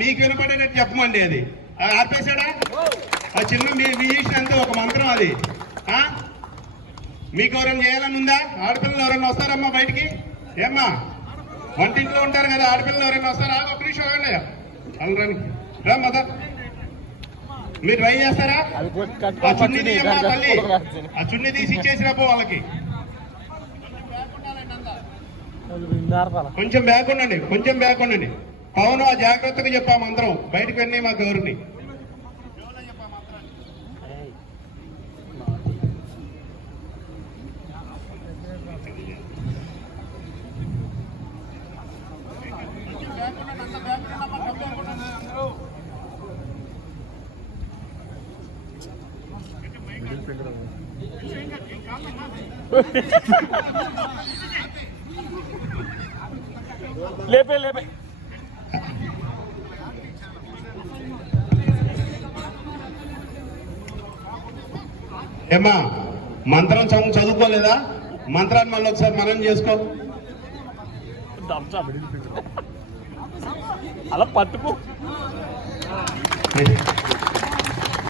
మీకు వినపడేటట్టు చెప్పమండి. అది ఆర్పేశాడా? ఆ చిన్న మీ అంతా ఒక మంత్రం అది. మీకు ఎవరైనా చేయాలని ఉందా? ఆడపిల్లలు ఎవరైనా వస్తారమ్మా బయటికి? ఏమ్మా వంటింట్లో ఉంటారు కదా, ఆడపిల్లలు ఎవరైనా వస్తారా? ఒక నిమిషం అవ్వండి, అల్లరాని రా మదర్. మీరు ట్రై చేస్తారా? ఆ చున్నీ తీయమ్మా తల్లి, ఆ చున్నీ తీసి ఇచ్చేసిరాపో వాళ్ళకి. కొంచెం బ్యాక్ ఉండండి, కొంచెం బ్యాక్ ఉండండి. పవన్ ఆ జాగ్రత్తగా చెప్పాము అందరం, బయటకు వెళ్ళి మా గౌరిని. లేపే లేపే ఏమ్మా మంత్రం చదువుకోలేదా? మంత్రాన్ని మళ్ళీ ఒకసారి మనం చేసుకో. అలా పట్టుకో.